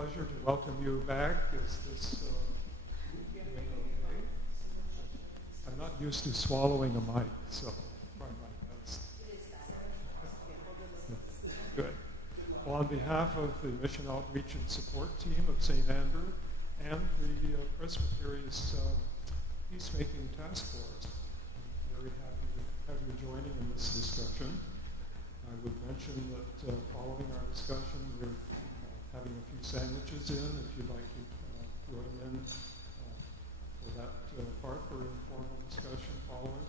pleasure to welcome you back. Is this doing okay? I'm not used to swallowing a mic, so try my best. Good. Well, on behalf of the Mission Outreach and Support Team of St. Andrew and the Presbytery's Peacemaking Task Force, I'm very happy to have you joining in this discussion. I would mention that following our discussion, we're having a few sandwiches in, if you'd like to throw them in for that part for informal discussion following.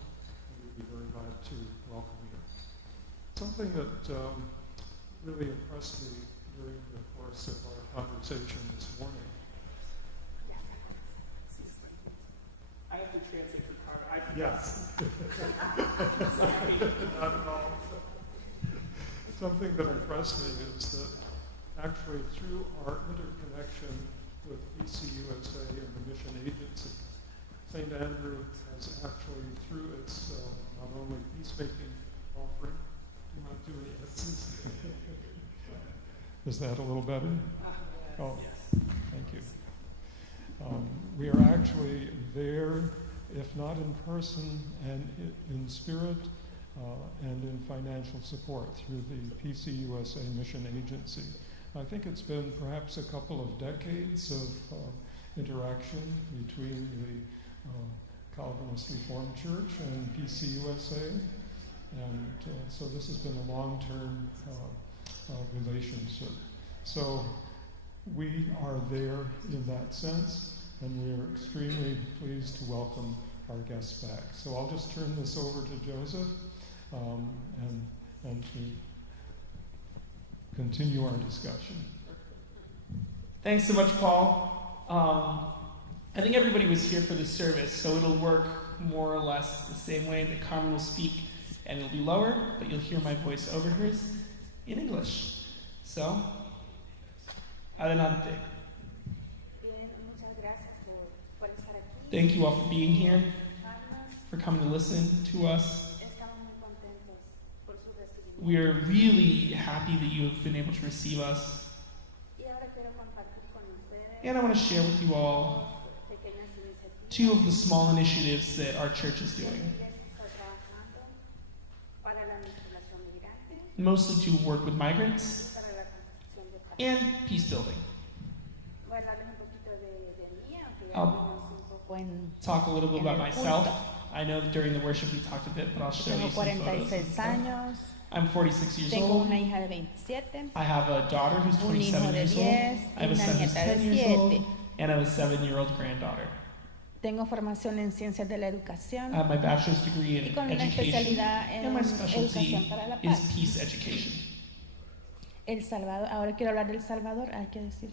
We'd be very glad to welcome you. Something that really impressed me during the course of our conversation this morning. I have to translate for Carmen. Yes. Not at all. Something that impressed me is that actually through our interconnection with PCUSA and the Mission Agency, St. Andrew has actually, through its not only peacemaking offering, do you want to do any S's? Is that a little better? Oh, thank you. We are actually there, if not in person and in spirit, and in financial support through the PCUSA Mission Agency. I think it's been perhaps a couple of decades of interaction between the Calvinist Reformed Church and PCUSA, and so this has been a long-term relationship. So we are there in that sense, and we are extremely pleased to welcome our guests back. So I'll just turn this over to Joseph and to continue our discussion. Thanks so much, Paul. I think everybody was here for the service, so it'll work more or less the same way that Carmen will speak, and it'll be lower, but you'll hear my voice over hers in English. So, adelante. Thank you all for being here, for coming to listen to us. We are really happy that you have been able to receive us. And I want to share with you all two of the small initiatives that our church is doing. Mostly to work with migrants and peace building. I'll talk a little bit about myself. I know that during the worship we talked a bit, but I'll show you some photos. I'm 46 years old. I have a daughter who's 27 years old. I have a son who's 10 years old. And I have a 7-year-old granddaughter. Tengo formación en ciencias de la educación. I have my bachelor's degree in con una education. especialidad en And my specialty educación para la is paz. peace education. El Salvador, ahora quiero hablar del Salvador. Hay que decir.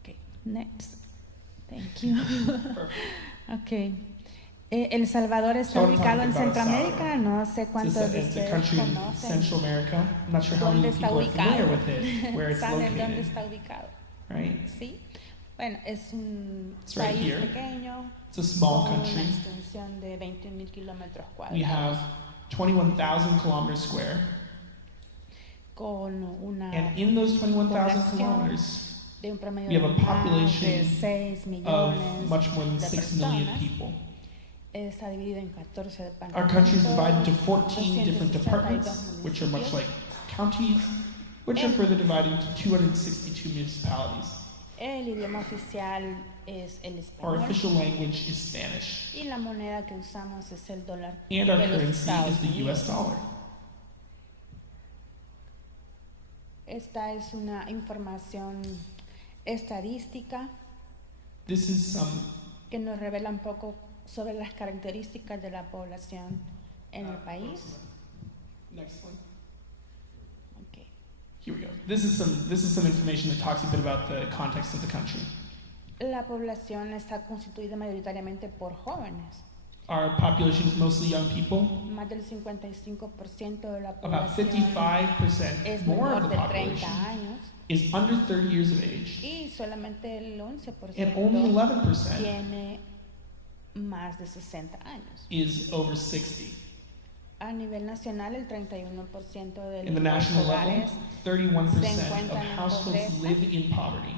Okay, next. Thank you. Okay. El Salvador está ubicado en Centroamérica, no sé cuántos de ustedes conocen. Central America. I'm not sure how many people are familiar with it, where it's ¿Saben dónde located. está ubicado? Right? Sí. Bueno, es un right país here. pequeño. It's a small con country. una extensión de 20,000 kilómetros cuadrados. We have 21,000 kilometers square. Con una And in those 21,000 población kilometers, de un promedio we have a de más population de 6 of millones much more than de 6 million personas. people. Está dividido en 14 departamentos. Our country is divided into 14 different departments, which are much like counties, which are further divided into 262 municipalities. El idioma oficial es el Our español. official language is Spanish, Y la moneda que usamos es el dólar and our de los currency Estados is the US Unidos. dollar. Esta es una información estadística This is some que nos revela un poco sobre las características de la población en el país. Next one. Okay. Here we go. This is some information that talks a bit about the context of the country. La población está constituida mayoritariamente por jóvenes. Our population is mostly young people. Más del 55% de la About población 55% es more of menor the de 30 population años is under 30 years of age, y solamente el 11% and only 11% tiene más de 60 años. is over 60. A nivel nacional, el 31% de In the los national level, hogares 31% of households live in poverty.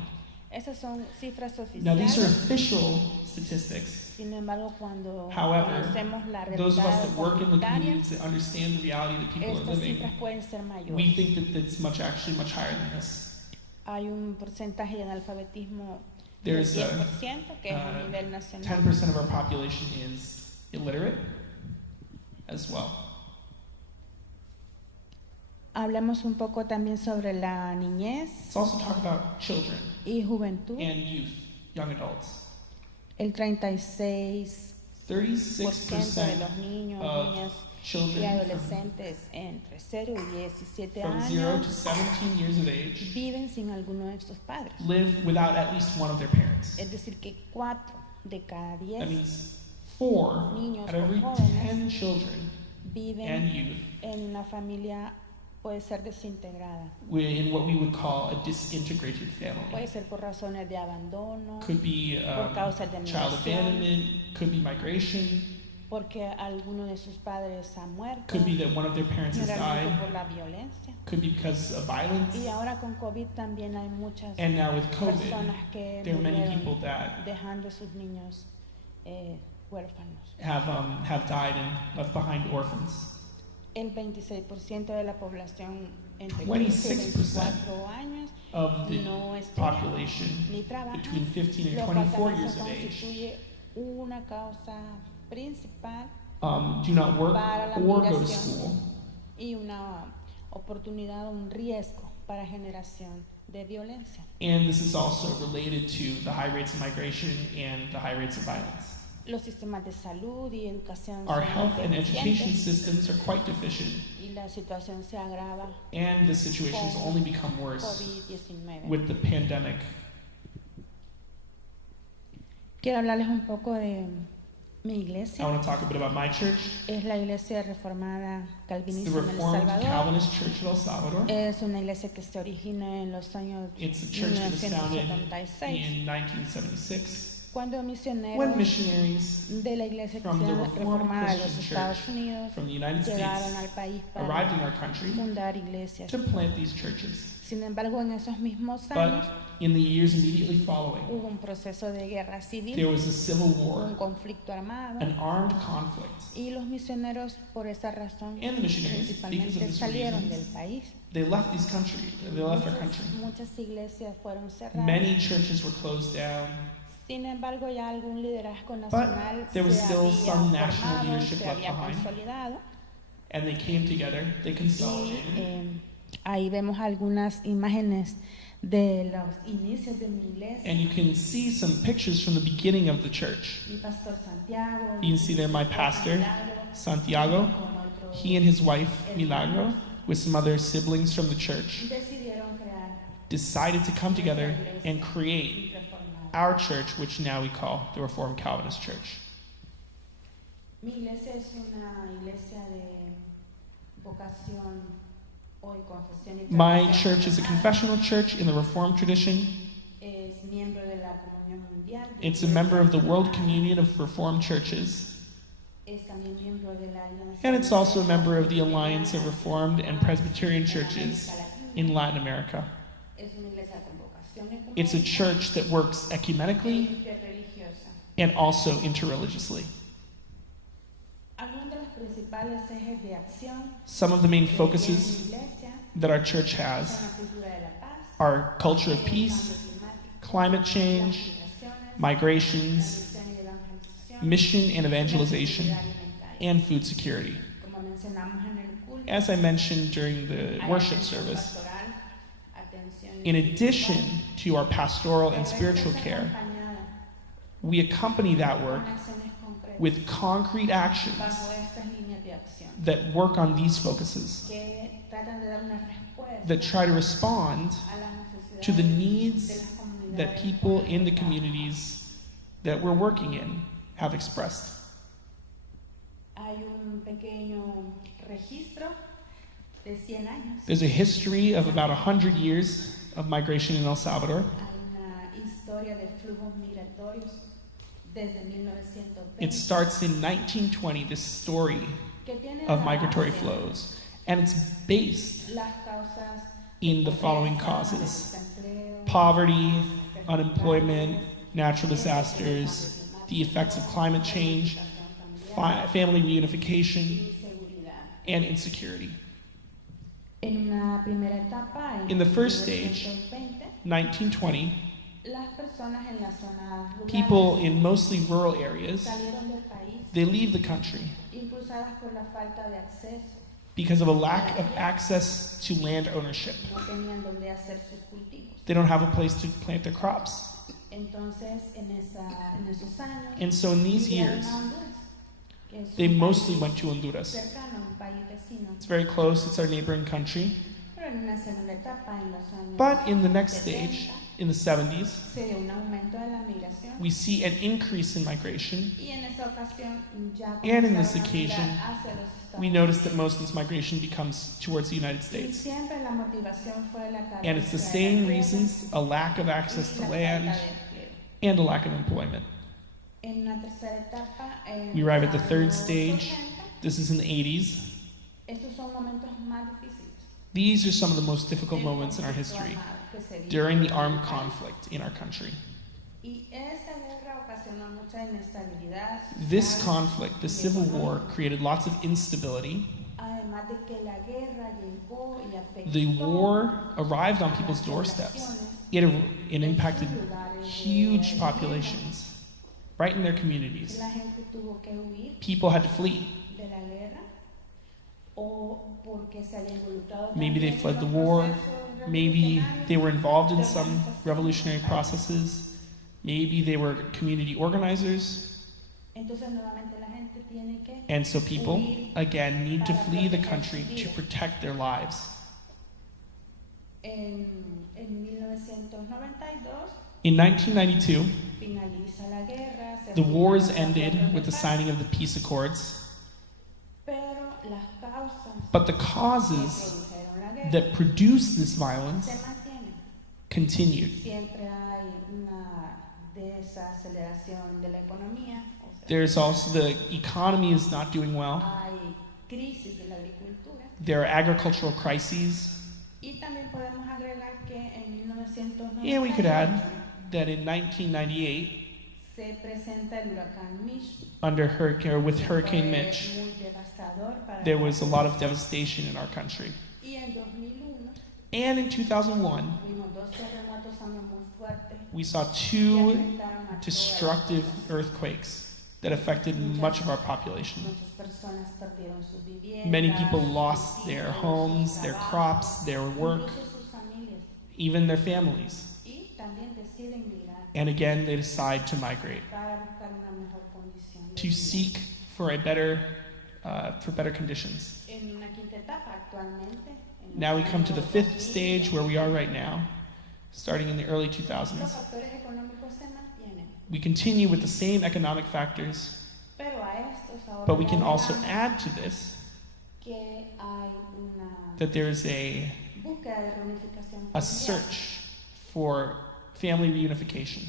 Esas son cifras Now, these are oficiales. official statistics. Sin embargo, cuando However, conocemos la those of us realidad that work in the comunitaria, communities that understand the reality that people are estas living, cifras pueden ser we mayores. think that it's actually much higher than this. Hay un porcentaje de analfabetismo del There's 10%, que es a nivel nacional. 10% of our population is illiterate as well. Hablamos un poco también sobre la niñez Let's also talk about children y juventud. and youth, young adults. El 36% de 36% los niños, of niñas y children adolescentes entre 0 y 17 from 0 to años 17 years of age viven sin alguno de sus padres. live without at least one of their parents. Es decir, que 4 de cada That 10 means 4 niños out of every o jóvenes 10 children viven and youth en una familia, puede ser desintegrada. in what we would call a disintegrated family. Puede ser por razones de abandono, Could be por causas de child migración, abandonment, could be migration, porque alguno de sus padres ha muerto, could be that one of their parents has generalmente died, por la violencia. could be because of violence. Y ahora con COVID también hay muchas And now with COVID, personas que there are many murieron people that dejando a sus niños huérfanos. have died and left behind orphans. El 26% de la población entre 26% 15 y 24 años Of the no estudia population ni trabaja, between 15 and lo cual 24 también years se of age constituye una causa principal do not work para la or go to migración school, y una oportunidad, un riesgo para generación de violencia. and this is also related to the high rates of migration and the high rates of violence. Los sistemas de salud y educación Our son health and education deficientes systems are quite deficient, y la situación se agrava and the situation has only become worse COVID-19. with the pandemic. Quiero hablarles un poco de mi I iglesia. want to talk a bit about my church. Es la iglesia reformada It's calvinista the en El Reformed Salvador. Calvinist Church of El Salvador. Es una iglesia que se origina en los años It's a church that was founded 1976, in 1976 cuando when misioneros missionaries de la iglesia from the cristiana Reformed reformada de los Christian Estados Church Unidos from the United llegaron al States país arrived para in our country fundar iglesias. to plant these churches. Sin embargo, en esos mismos años But in the years immediately following, hubo un proceso de guerra there civil, was a civil un war, conflicto armado, an armed conflict, y los misioneros por esa razón and the missionaries, because of principalmente this salieron reason, del país. they left this country. They left our country. Muchas iglesias fueron cerradas. Many churches were closed down. Sin embargo, ya algún liderazgo nacional there was se still había some national formado, leadership se left había behind. consolidado. And they came together, they Y consolidated. ahí vemos algunas imágenes de los inicios de mi iglesia. And you can see some pictures from the beginning of the church. Mi pastor Santiago. You can see there my pastor, Santiago. con otros He and his wife, Milagro, with some other siblings from the church, decidieron crear decided to come together and create reformar. our church, which now we call the Reformed Calvinist Church. Mi iglesia es una iglesia de vocación o de confesión y My tradición church is a reformada. confessional church in the Reformed tradition. Es miembro de la Comunión Mundial. It's a member of the World Communion of Reformed Churches. Es también miembro de la Alianza And it's also a member of the Alliance of Reformed and Presbyterian Churches in Latin America. Es una iglesia con vocación ecuménica It's a church that works ecumenically e interreligiosa. and also interreligiously. Algunos de los principales ejes de acción Some of the main que focuses tiene mi iglesia that our church son has la cultura de la paz, are culture of el peace, cambio climático, climate change, las migraciones, migrations, la misión y evangelización, mission and y la evangelization, seguridad alimentaria. and food security. Como mencionamos en el culto, As I mentioned during the hay worship atención service, pastoral, atención in espiritual, addition to our pastoral and pero esta spiritual es care, acompañada we accompany that work con acciones concretas with concrete actions bajo estas líneas de acción that work on these focuses, que tratan de dar una respuesta that try to respond a las necesidades to the de needs las comunidades that people in the conectadas. communities that we're working in have expressed. Hay un pequeño registro de 100 años. There's a history of about 100 years of migration in El Salvador. Hay una historia de flujos migratorios desde 1920. It starts in 1920, this story of migratory flows. And it's based in the following causes: poverty, unemployment, natural disasters, the effects of climate change, family reunification, and insecurity. In the first stage, 1920, people in mostly rural areas, they leave the country because of a lack of access to land ownership. They don't have a place to plant their crops. And so in these years, they mostly went to Honduras. It's very close, it's our neighboring country. But in the next stage, in the 70s, we see an increase in migration. And in this occasion, we notice that most of this migration becomes towards the United States. And it's the same reasons: a lack of access to land and a lack of employment. We arrive at the third stage. This is in the 80s. These are some of the most difficult moments in our history during the armed conflict in our country. This conflict, the Civil War, created lots of instability. The war arrived on people's doorsteps. It impacted huge populations right in their communities. People had to flee. Maybe they fled the war. Maybe they were involved in some revolutionary processes. Maybe they were community organizers. And so people, again, need to flee the country to protect their lives. In 1992, the wars ended with the signing of the peace accords. But the causes that produced this violence continued. There's also the economy is not doing well. There are agricultural crises. And we could add that in 1998, with Hurricane Mitch, there was a lot of devastation in our country. And in 2001, we saw 2 destructive earthquakes that affected much of our population. Many people lost their homes, their crops, their work, even their families. And again, they decide to migrate, to seek for better conditions. Now we come to the 5th stage where we are right now, starting in the early 2000s. We continue with the same economic factors, but we can also add to this that there is a search for family reunification.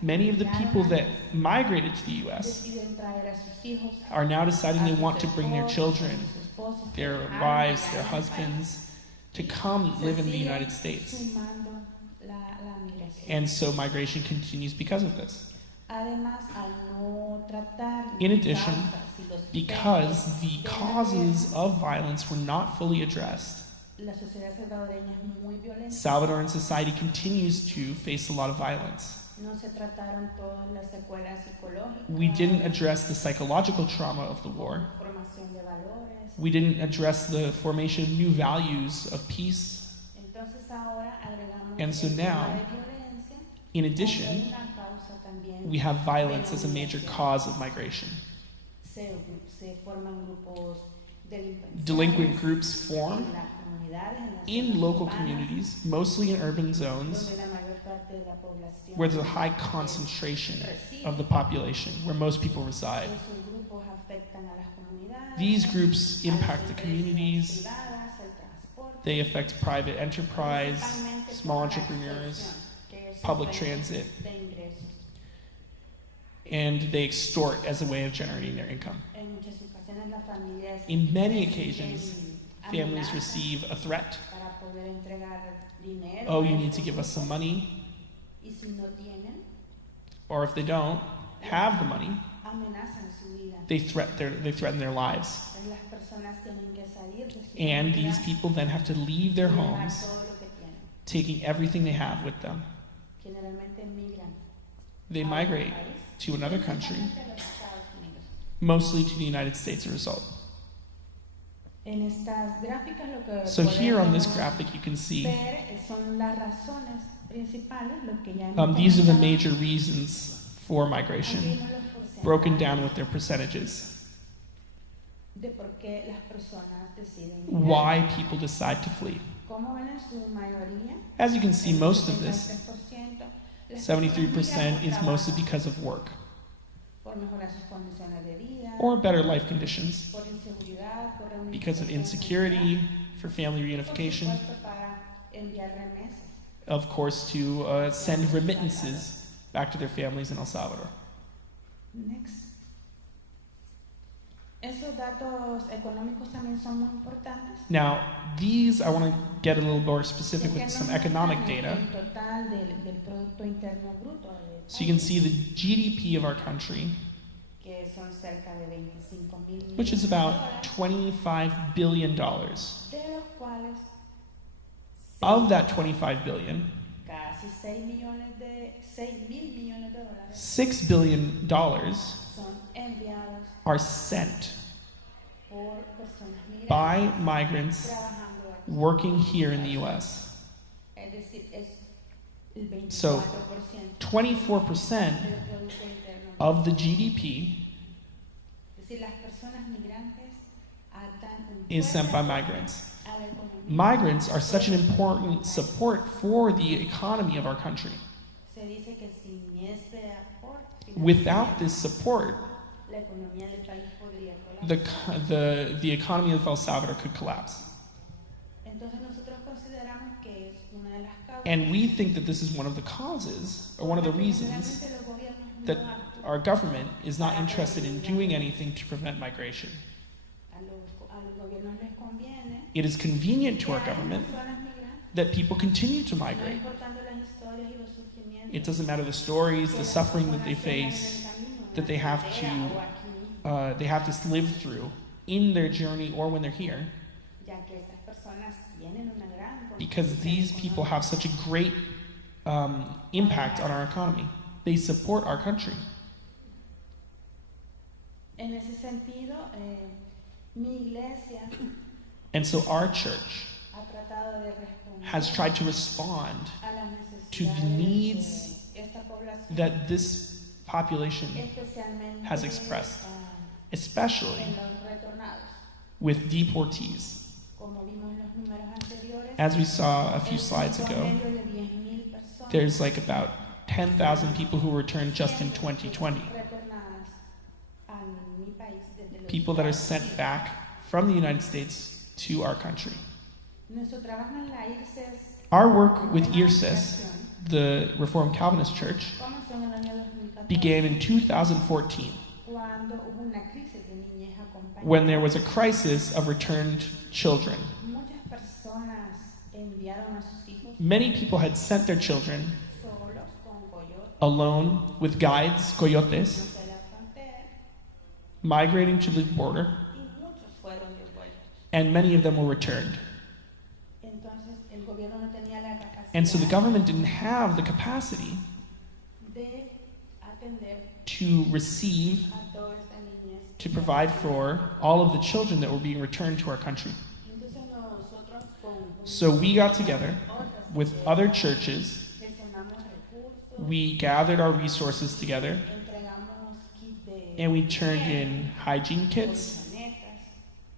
Many of the people that migrated to the U.S. are now deciding they want to bring their children, their wives, their husbands, to come live in the United States. And so migration continues because of this. In addition, because the causes of violence were not fully addressed, Salvadoran society continues to face a lot of violence. We didn't address the psychological trauma of the war. We didn't address the formation of new values of peace. And so now, in addition, we have violence as a major cause of migration. Delinquent groups form in local communities, mostly in urban zones, where there's a high concentration of the population, where most people reside. These groups impact the communities. They affect private enterprise, small entrepreneurs, public transit, and they extort as a way of generating their income. In many occasions, families receive a threat. Oh, you need to give us some money. Or if they don't have the money, they threaten their lives. And these people then have to leave their homes, taking everything they have with them. They migrate to another country, mostly to the United States as a result. So here on this graphic you can see these are the major reasons for migration, broken down with their percentages. Why people decide to flee. As you can see, most of this, 73%, is mostly because of work or better life conditions, because of insecurity, for family reunification, of course, to send remittances back to their families in El Salvador. Next. Now, these, I want to get a little more specific with some economic data. So you can see the GDP of our country, which is about $25 billion. Of that $25 billion, $6 billion are sent by migrants working here in the U.S. So 24% of the GDP is sent by migrants. Migrants are such an important support for the economy of our country. Without this support, the economy of El Salvador could collapse. And we think that this is one of the causes, or one of the reasons, that our government is not interested in doing anything to prevent migration. It is convenient to our government that people continue to migrate. It doesn't matter the stories, the suffering that they face, that they have to live through in their journey or when they're here, because these people have such a great impact on our economy. They support our country. And so our church has tried to respond to the needs that this population has expressed, especially with deportees. As we saw a few slides ago, there's like about 10,000 people who returned just in 2020. People that are sent back from the United States to our country. Our work with IRCES, the Reformed Calvinist Church, began in 2014, when there was a crisis of returned children. Many people had sent their children alone with guides, coyotes, migrating to the border, and many of them were returned. And so the government didn't have the capacity to receive, to provide for all of the children that were being returned to our country. So we got together with other churches. We gathered our resources together, and we turned in hygiene kits,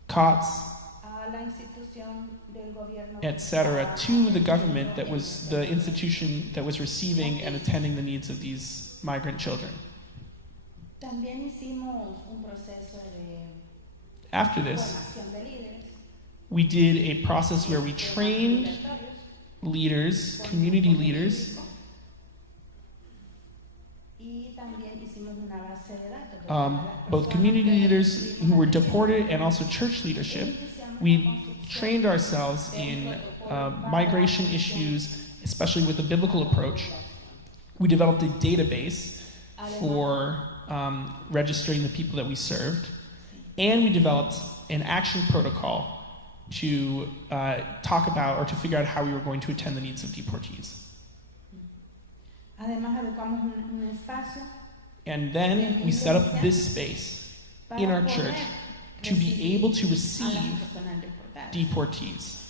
cots, etc., to the government that was the institution that was receiving and attending the needs of these migrant children. After this, we did a process where we trained leaders, community leaders, both community leaders who were deported and also church leadership. We trained ourselves in migration issues, especially with the biblical approach. We developed a database for registering the people that we served, and we developed an action protocol to talk about or to figure out how we were going to attend the needs of deportees. And then we set up this space in our church to be able to receive deportees.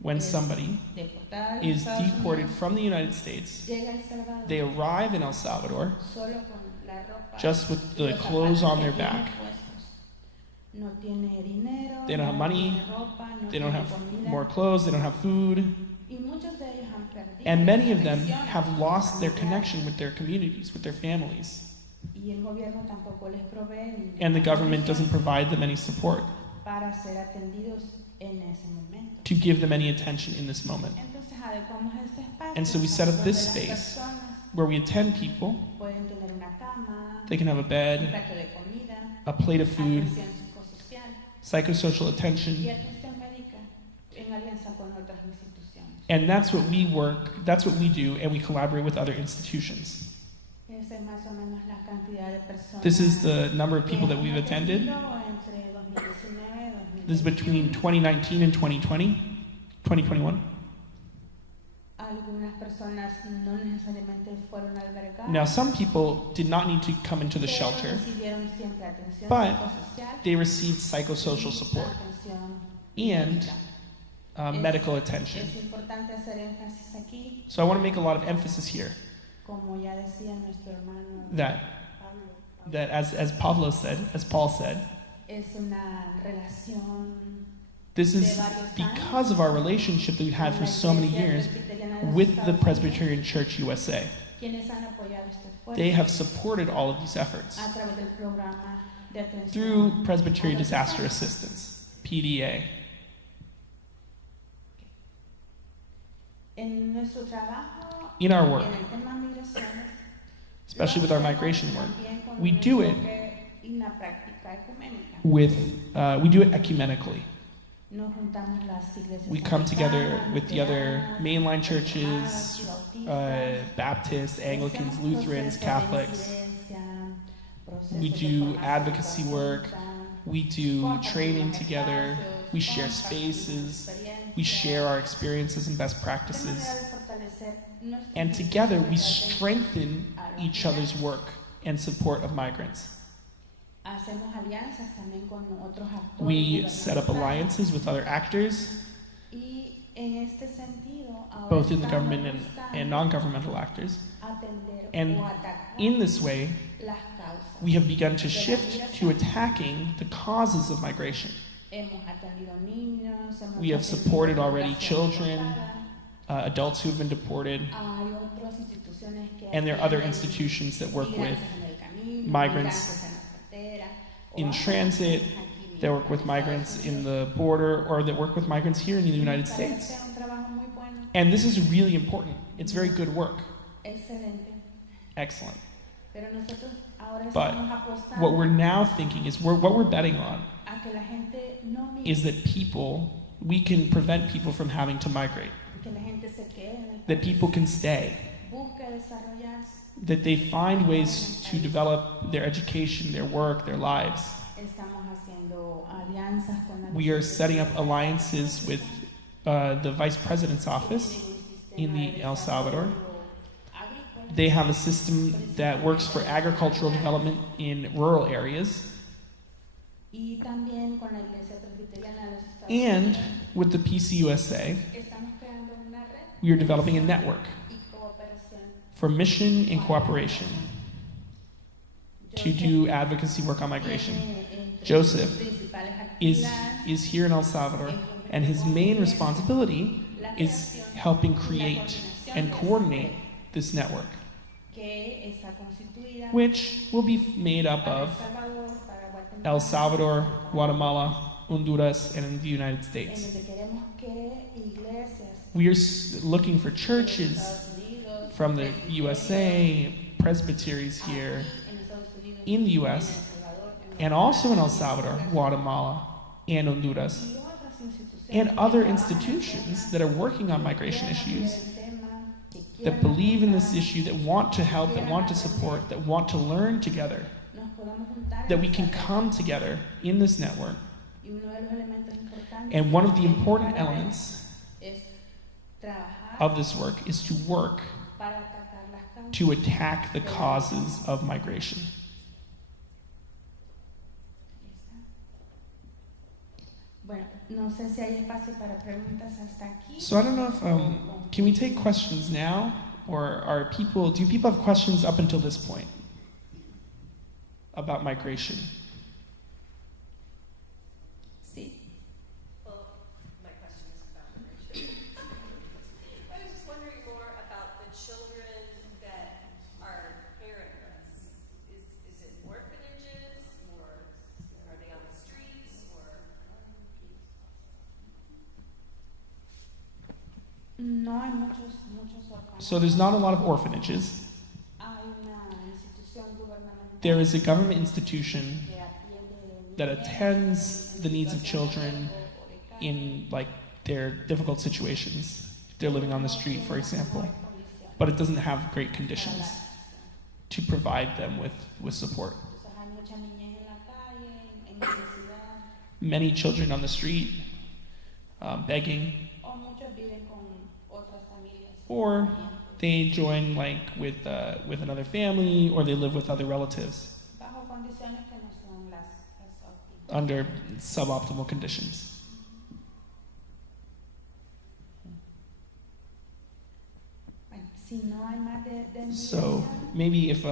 When somebody is deported from the United States, they arrive in El Salvador just with the clothes on their back. They don't have money, they don't have more clothes, they don't have food. And many of them have lost their connection with their communities, with their families. And the government doesn't provide them any support to give them any attention in this moment. And so we set up this space where we attend people. They can have a bed, a plate of food, psychosocial attention. And that's what we do, and we collaborate with other institutions. This is the number of people that we've attended. This is between 2019 and 2021. Now, some people did not need to come into the shelter, but they received psychosocial support and medical attention. So I want to make a lot of emphasis here that as Paul said, this is because of our relationship that we've had for so many years with the Presbyterian Church USA. They have supported all of these efforts through Presbyterian Disaster Assistance, PDA. In our work, especially with our migration work, we do it ecumenically. We come together with the other mainline churches, Baptists, Anglicans, Lutherans, Catholics. We do advocacy work. We do training together. We share spaces. We share our experiences and best practices. And together we strengthen each other's work and support of migrants. We set up alliances with other actors, both in the government and non-governmental actors. And in this way, we have begun to shift to attacking the causes of migration. We have supported already children, adults who have been deported, and there are other institutions that work with migrants in transit, that work with migrants in the border, or that work with migrants here in the United States. And this is really important. It's very good work. Excellent. But what we're now thinking is, what we're betting on is that we can prevent people from having to migrate. That people can stay. That they find ways to develop their education, their work, their lives. We are setting up alliances with the Vice President's office in El Salvador. They have a system that works for agricultural development in rural areas. And with the PCUSA, we are developing a network for mission and cooperation to do advocacy work on migration. Joseph is here in El Salvador, and his main responsibility is helping create and coordinate this network, which will be made up of El Salvador, Guatemala, Honduras, and the United States. We are looking for churches from the USA, presbyteries here in the US and also in El Salvador, Guatemala, and Honduras, and other institutions that are working on migration issues, that believe in this issue, that want to help, that want to support, that want to learn together, that we can come together in this network. And one of the important elements of this work is to work to attack the causes of migration. So I don't know if, can we take questions now? Or do people have questions up until this point about migration? So there's not a lot of orphanages. There is a government institution that attends the needs of children in their difficult situations. If they're living on the street, for example. But it doesn't have great conditions to provide them with support. Many children on the street, begging. Or they join with another family, or they live with other relatives under suboptimal conditions. So maybe if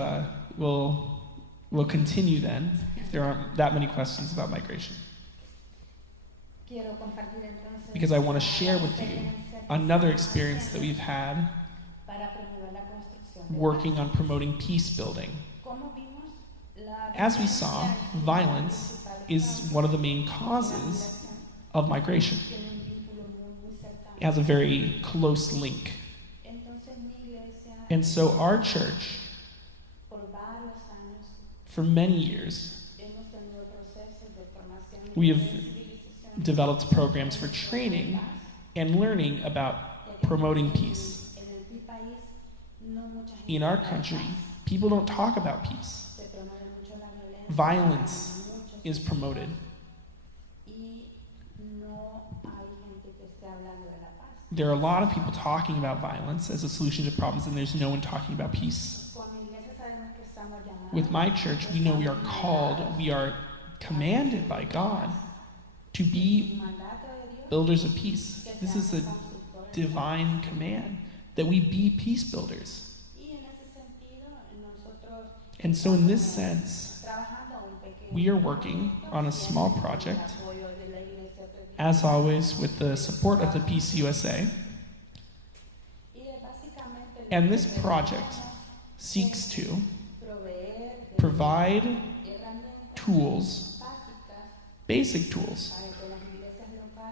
we'll continue then, if there aren't that many questions about migration. Because I want to share with you another experience that we've had working on promoting peace building. As we saw, violence is one of the main causes of migration. It has a very close link. And so our church, for many years, we have developed programs for training and learning about promoting peace. In our country, people don't talk about peace. Violence is promoted. There are a lot of people talking about violence as a solution to problems, and there's no one talking about peace. With my church, we know we are called, we are commanded by God to be builders of peace. This is a divine command, that we be peace builders. And so in this sense, we are working on a small project, as always with the support of the Peace USA. And this project seeks to provide tools, basic tools,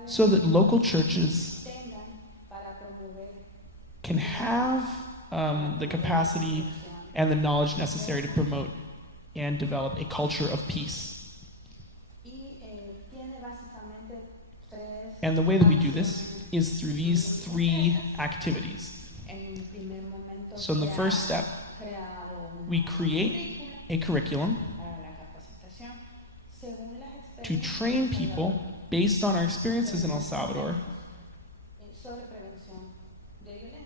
so that local churches can have the capacity and the knowledge necessary to promote and develop a culture of peace. And the way that we do this is through these 3 activities. So in the first step, we create a curriculum to train people based on our experiences in El Salvador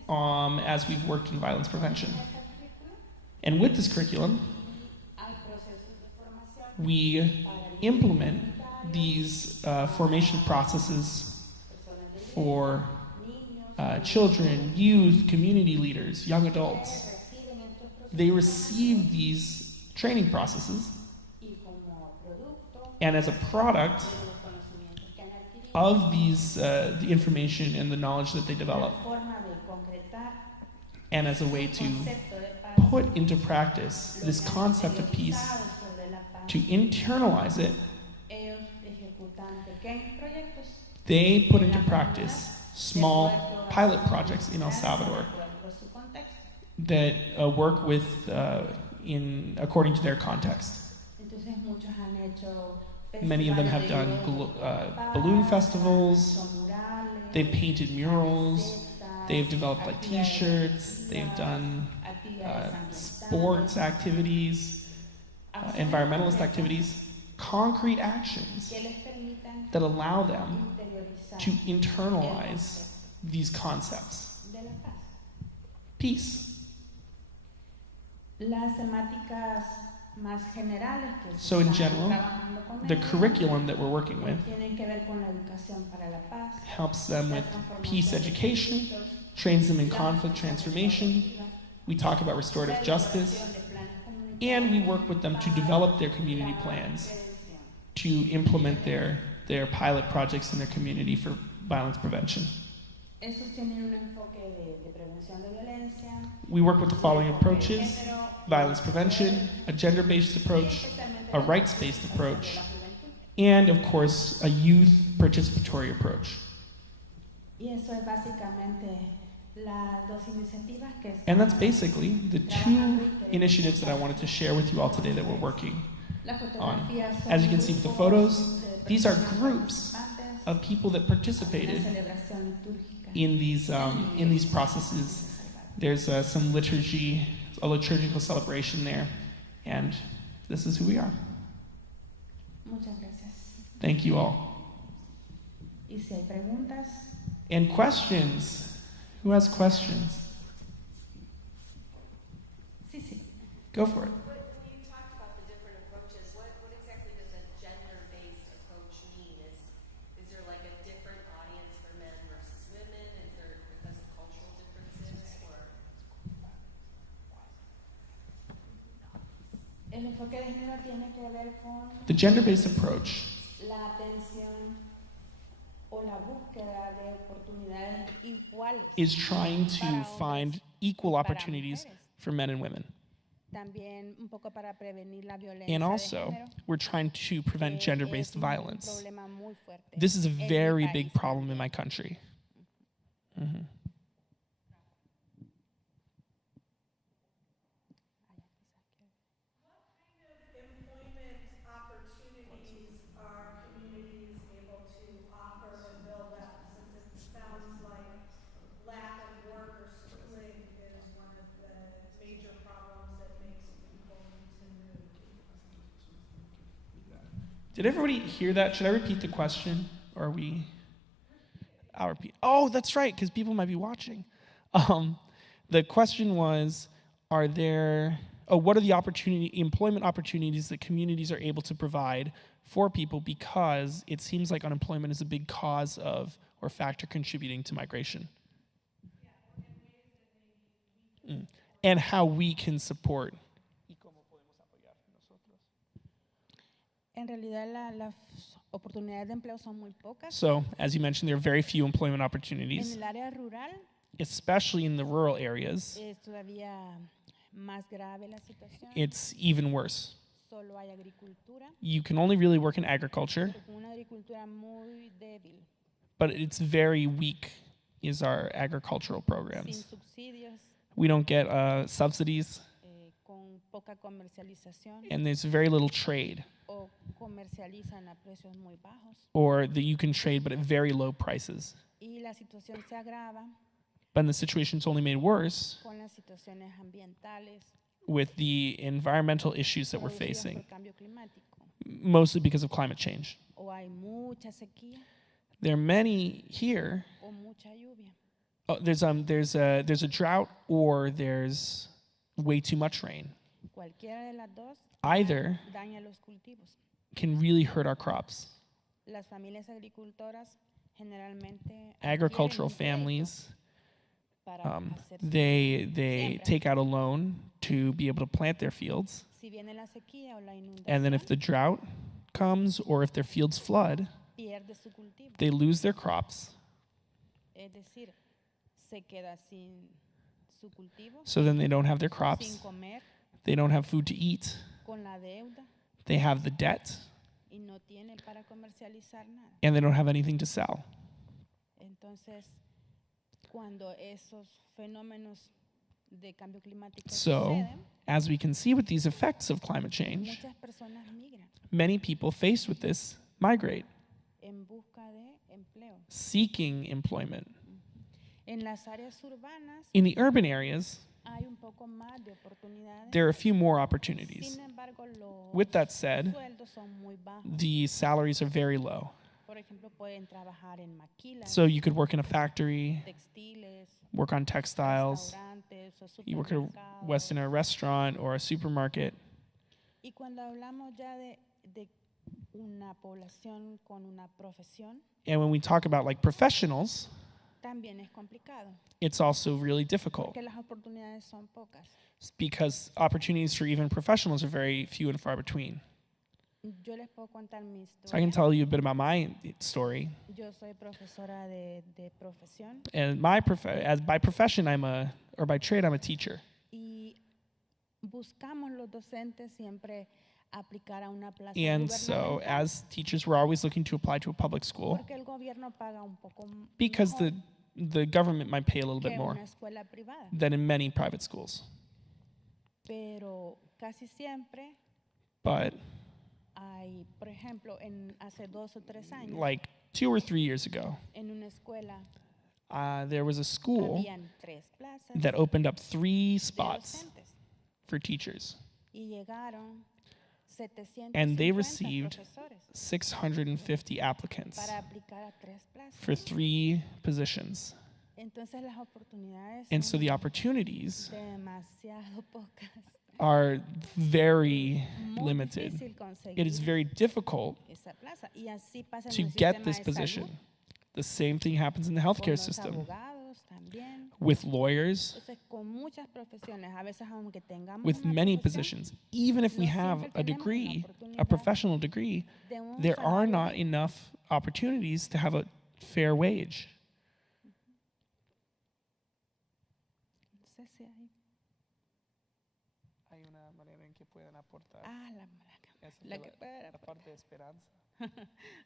as we've worked in violence prevention. And with this curriculum, we implement these formation processes for children, youth, community leaders, young adults. They receive these training processes, and as a product of these, the information and the knowledge that they develop, and as a way to put into practice this concept of peace, to internalize it, they put into practice small pilot projects in El Salvador that work with according to their context. Entonces muchos han hecho Many of them have done balloon festivals. They've painted murals. They've developed like T-shirts. They've done sports activities, environmentalist activities, concrete actions that allow them to internalize these concepts. Peace. So in general, the curriculum that we're working with helps them with peace education, trains them in conflict transformation. We talk about restorative justice, and we work with them to develop their community plans to implement their pilot projects in their community for violence prevention. We work with the following approaches: violence prevention, a gender-based approach, a rights-based approach, and of course, a youth participatory approach. And that's basically the two initiatives that I wanted to share with you all today that we're working on. As you can see with the photos, these are groups of people that participated in these processes. There's some liturgy, a liturgical celebration there, and this is who we are. Thank you all. And questions? Who has questions? Go for it. When you talked about the different approaches, what exactly does a gender-based approach mean? Is there like a different audience for men versus women? Is there because of cultural differences? Or? The gender-based approach is trying to find equal opportunities for men and women. And also, we're trying to prevent gender-based violence. This is a very big problem in my country. Mm-hmm. Did everybody hear that? Should I repeat the question? Or I'll repeat. Oh, that's right, because people might be watching. The question was, what are the employment opportunities that communities are able to provide for people, because it seems like unemployment is a big cause of or factor contributing to migration. And how we can support. So, as you mentioned, there are very few employment opportunities, especially in the rural areas. It's even worse. You can only really work in agriculture, but it's very weak is our agricultural programs. We don't get subsidies, and there's very little trade. Or that you can trade, but at very low prices. But the situation's only made worse with the environmental issues that we're facing, mostly because of climate change. There are many here. Oh, there's a drought, or there's way too much rain. Either can really hurt our crops. Agricultural families, they take out a loan to be able to plant their fields. And then if the drought comes, or if their fields flood, they lose their crops. So then they don't have their crops. They don't have food to eat. They have the debt. And they don't have anything to sell. de cambio climático So, suceden, as we can see with these effects of climate change, muchas personas migran many people faced with this migrate, en busca de empleo. seeking employment. En las áreas urbanas In the urban areas, hay un poco más de oportunidades. there are a few more opportunities. Sin embargo, los With that said, sueldos son muy bajos. the salaries are very low. Por ejemplo, pueden trabajar en maquilas, So you could work in a factory, textiles, work on textiles, restaurantes o you work at a supermercados. in a restaurant or a supermarket. Y cuando hablamos ya de una población con una profesión, And when we talk about like professionals, también es complicado, it's also really difficult porque las oportunidades son pocas. because opportunities for even professionals are very few and far between. Yo les puedo contar mi So I can historia. tell you a bit about my story. Yo soy profesora de profesión And by profession, or by trade, I'm a teacher. y buscamos los docentes siempre aplicar a una plaza And so gubernamental as teachers, we're always looking to apply to a public school porque el gobierno paga un poco because mejor the government might pay a little que bit more una escuela privada. than in many private schools. Pero casi siempre But hay, por ejemplo, hace 2 o 3 años, like 2 or 3 years ago, en una escuela there was a school habían 3 plazas that opened up 3 de spots docentes for teachers. y llegaron And they 750 received profesores 650 applicants para aplicar a 3 plazas. for 3 positions. Entonces las oportunidades And so son the opportunities demasiado pocas. are very Muy limited. difícil conseguir It is very difficult esa plaza. Y así pasa en to el get sistema this de position. salud, The same thing happens in the con healthcare los system abogados también. with lawyers, Entonces, con muchas profesiones, a veces aunque tengamos with una many profesión, positions. Even if we no have siempre a tenemos una degree, a oportunidad professional degree, de un there are salario not enough opportunities to have a fair wage. No sé si hay. Hay una manera en que pueden aportar. La que pueda la parte de esperanza.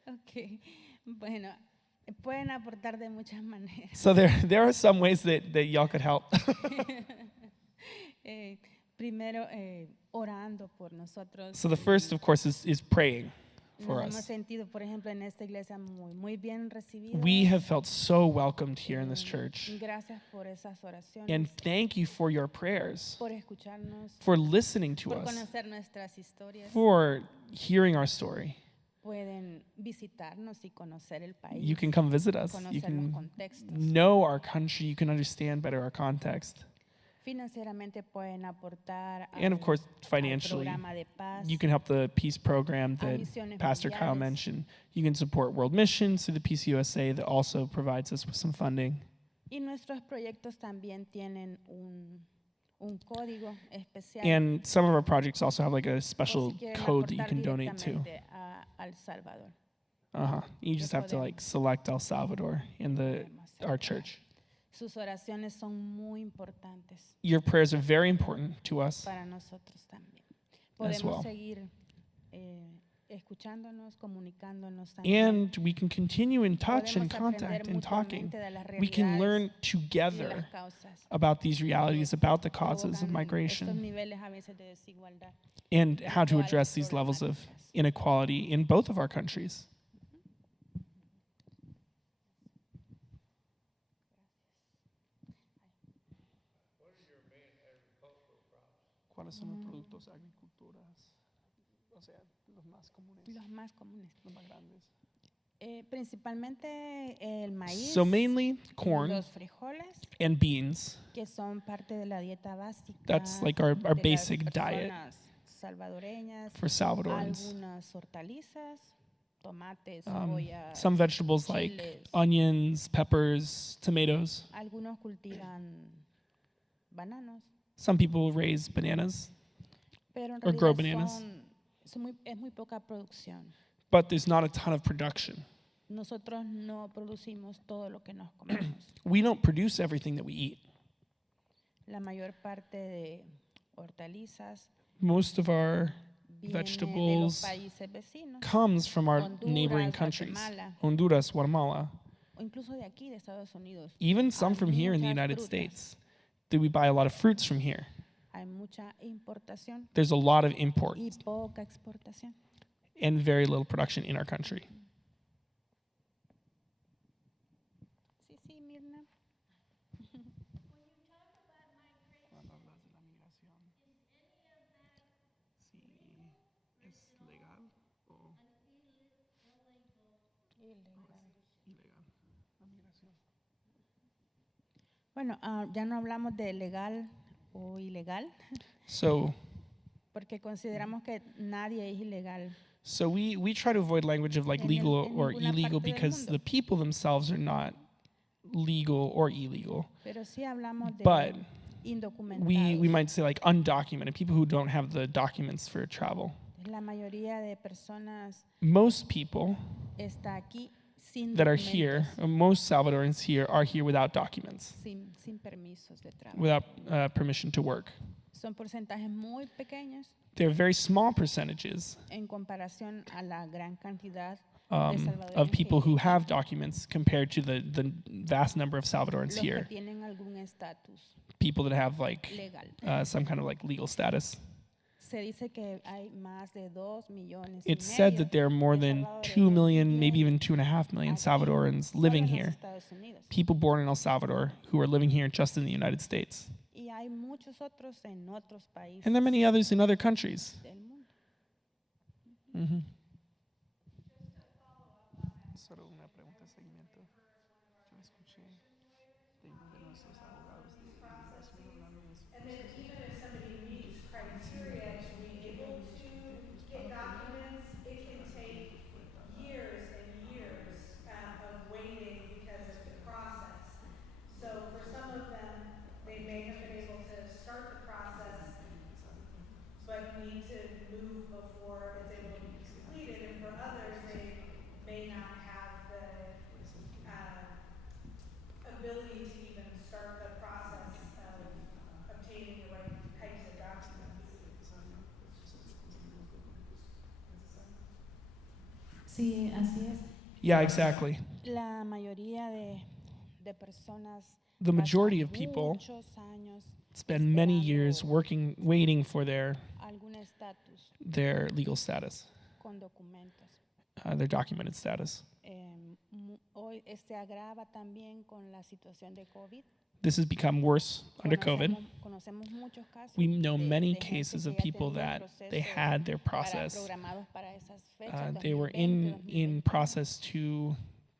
Ok, bueno, pueden aportar de muchas maneras. So there are some ways that y'all could help. Primero, orando por nosotros. So the first, of course, is praying for Nos hemos us. sentido, por ejemplo, en esta iglesia muy bien recibidos. We have felt so welcomed here in this church. Gracias por esas oraciones, And thank you for your prayers, por escucharnos, for listening to por us, conocer nuestras historias. for hearing our story. Pueden visitarnos y conocer el país. You can come visit us. You Conocer los can contextos. know our country. You can understand better our context. Financieramente pueden aportar And of course, al financially, programa de paz. you can help the peace program that Misiones Pastor Kyle Mundiales. mentioned. You can support World Missions through the Peace USA that also provides us with some funding. Y nuestros proyectos también tienen un código especial. And some of our projects also have like a por special si quieren code that you aportar can donate to. directamente a El Salvador. You just have to like select El Salvador in our church. Sus oraciones son muy importantes Your prayers are very important to us. para nosotros también. As Podemos well. seguir escuchándonos, comunicándonos también. And we can continue in touch and Podemos aprender contact and talking. mutuamente de las We can learn realidades y de together las causas about these realities, about the causes of provocan estos migration, niveles a veces de desigualdad. and how to todas address las these levels of problemáticas. inequality in both of our countries. ¿Cuáles son los productos agriculturas? O sea, los más comunes, Los más comunes. los más grandes. Principalmente el maíz, So mainly corn los frijoles, and beans. que son parte de la dieta básica. That's like our de las basic diet personas salvadoreñas. for Salvadorans. Algunas hortalizas, tomates, Um, cebolla. some vegetables like chiles. onions, peppers, tomatoes. Algunos cultivan bananos, Some people raise bananas, pero en Or grow realidad bananas. es muy poca producción. but there's not a ton of production. Nosotros no producimos todo lo que nos comemos. We don't produce everything that we eat. La mayor parte de hortalizas Most of our viene de los vegetables países vecinos comes from our Honduras, neighboring countries, Guatemala. Honduras, Guatemala, o incluso de aquí de Estados Unidos. even some from here in the muchas United frutas. States. that we buy a lot of fruits from here. Hay mucha importación There's a lot of import y poca exportación. and very little production in our country. Sí, sí, Mirna. Bueno, ya no hablamos de legal o ilegal, So porque consideramos que nadie es ilegal. we try to avoid language of like En legal en or ninguna illegal parte del because mundo. the people themselves are not legal or illegal. Pero sí hablamos de But indocumentados. we might say like undocumented, people who don't have the documents for travel. La mayoría de personas Most people está aquí sin that are documentos, here, most Salvadorans here are here without documents, sin permisos de trabajo. without permission to work. Son porcentajes muy pequeños They're very small percentages en comparación a la gran cantidad de of salvadoreños people que, who have documents compared to the vast number of Salvadorans los que here, tienen algún estatus people that have like legal. some kind of like legal status. Se dice que hay más de 2 millones y It's said medio that there are more de than salvadoreños 2 million, maybe viviendo even 2.5 million aquí, Salvadorans solo living en los here, Estados Unidos. people born in El Salvador who are living here just in the United States. Y hay muchos otros en otros países And there are many others in other countries. del mundo. Mhm. And then even if somebody meets criteria to be able to get documents, it can take years and years of waiting because of the process. So for some of them, they may have been able to start the process, but need to move before it's able to be completed. And for others, they may not have the ability to even start the process of obtaining the right types of documents. Sí, así es. Yeah, exactly. La mayoría de personas The majority of pasan people muchos años spend many years esperando waiting for algún estatus their legal status, con documentos. their documented status. Hoy se agrava también con la situación de COVID. This has become worse under COVID. Conocemos muchos casos We know many de gente cases que of ya people tenía that they procesos had their para- process. programados para esas fechas, They were 2020, in 2021, process to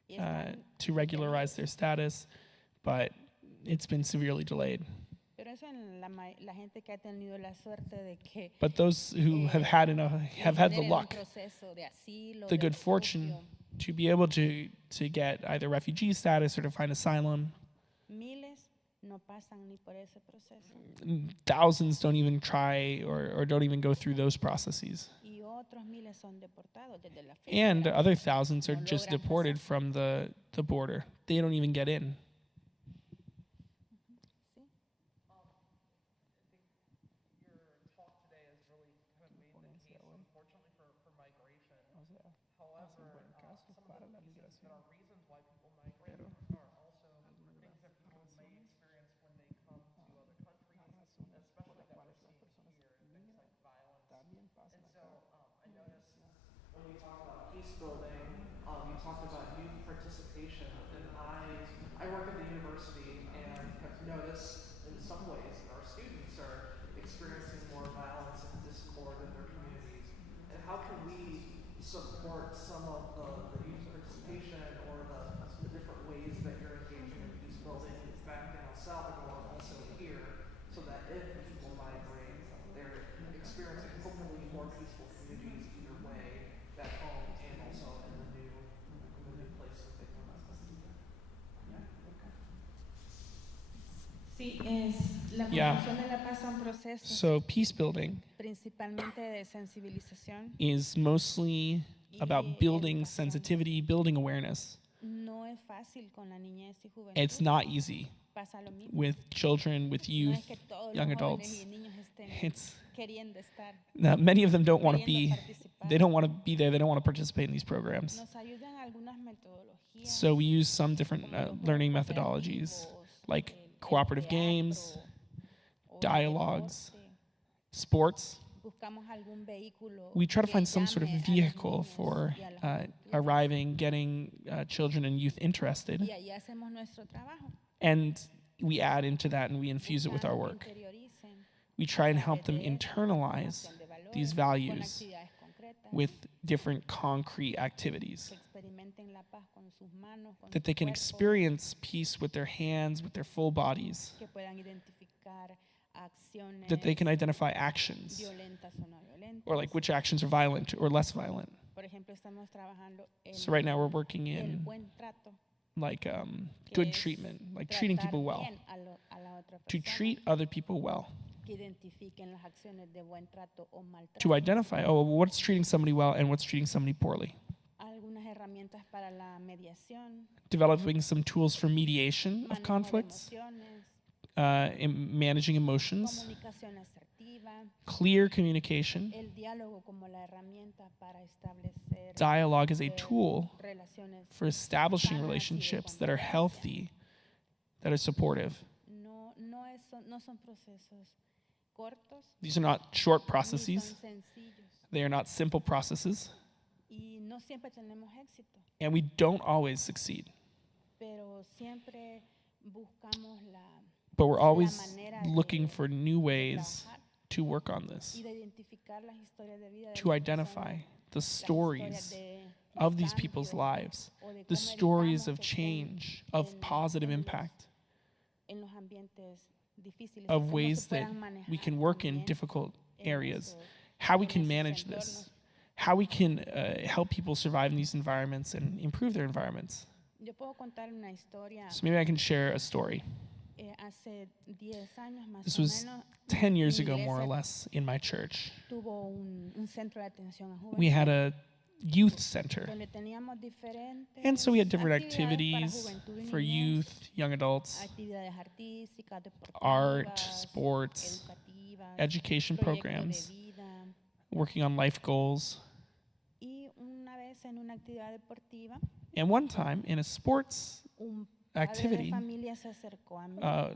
y están to regularize their status, but it's been severely delayed. Pero eso en la gente que ha tenido la suerte de que But those who have had the tener un luck, proceso de asilo, the de good fortune refugio, to be able to get either refugee status or to find asylum, miles no pasan ni por ese proceso thousands don't even try or don't even go through those processes. y otros miles son deportados desde la fecha. And other thousands are No just logran deported pasar. from the border. They don't even get in. ¿Sí? Your talk today has really kind of made the case, unfortunately, for migration. However, some of the reasons that are reasons why people migrate are also things that people may experience when they come to other countries, especially that we're seeing here, things like violence. And so I noticed when we talked about peace building, you talked about youth participation, and I work at the university and have noticed in some ways that our students are experiencing more violence and discord in their communities. And how can we support some of the youth participation or the different ways that you're engaging in peace building back in El Salvador, also here, so that if people migrate, they're experiencing hopefully more peaceful communities either way back home and also in the new place that they come to. Sí, la Yeah. construcción de la paz son procesos So peace building principalmente de sensibilización. is mostly about building sensitivity, building awareness. No es fácil con la niñez y juventud. It's not easy Pasa lo mismo. with children, with No youth, es que todos young los jóvenes adults. y niños estén It's queriendo estar. many of them don't want to queriendo be. participar. They don't want to be there. They don't want to participate in these programs. Nos ayudan algunas metodologías. So we use some different learning metodologies, like cooperative games, dialogues, sports. We try to find some sort of vehicle for arriving, getting children and youth interested. And we add into that and we infuse it with our work. We try and help them internalize these values with different concrete activities, that they can experience peace with their hands, with their full bodies, that they can identify actions, or like which actions are violent or less violent. So right now we're working in like good treatment, like treating people well, to treat other people well, to identify, oh, well, what's treating somebody well and what's treating somebody poorly. Developing some tools for mediation of conflicts, managing emotions, clear communication, dialogue as a tool for establishing relationships that are healthy, that are supportive. These are not short processes. They are not simple processes. And we don't always succeed. But we're always looking for new ways to work on this, to identify the stories of these people's lives, the stories of change, of positive impact, of ways that we can work in difficult areas, how we can manage this, how we can help people survive in these environments and improve their environments. So maybe I can share a story. This was 10 years ago, more or less, in my church. We had a youth center. And so we had different activities for youth, young adults, art, sports, education programs, working on life goals. And one time, in a sports activity,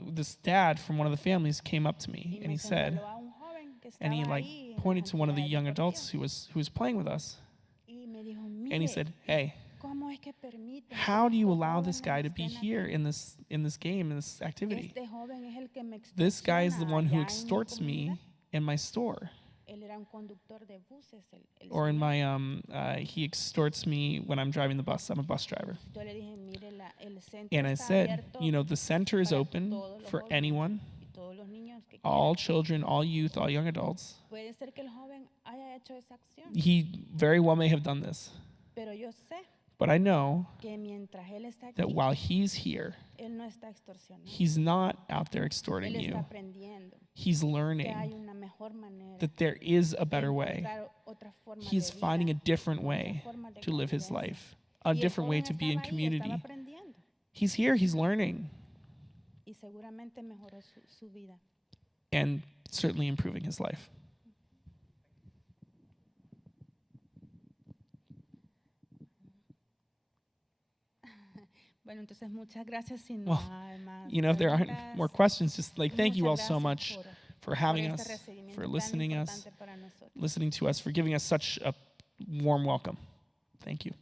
this dad from one of the families came up to me and he said, and he like pointed to one of the young adults who was playing with us, and he said, "Hey, how do you allow this guy to be here in this game, in this activity? This guy is the one who extorts me in my store." Or in my, he extorts me when I'm driving the bus. I'm a bus driver. And I said, you know, the center is open for anyone, all children, all youth, all young adults. He very well may have done this. But I know that while he's here, he's not out there extorting you. He's learning that there is a better way. He's finding a different way to live his life, a different way to be in community. He's here, he's learning. And certainly improving his life. Well, you know, if there aren't more questions, just like thank you all so much for having us, for listening to us, for giving us such a warm welcome. Thank you.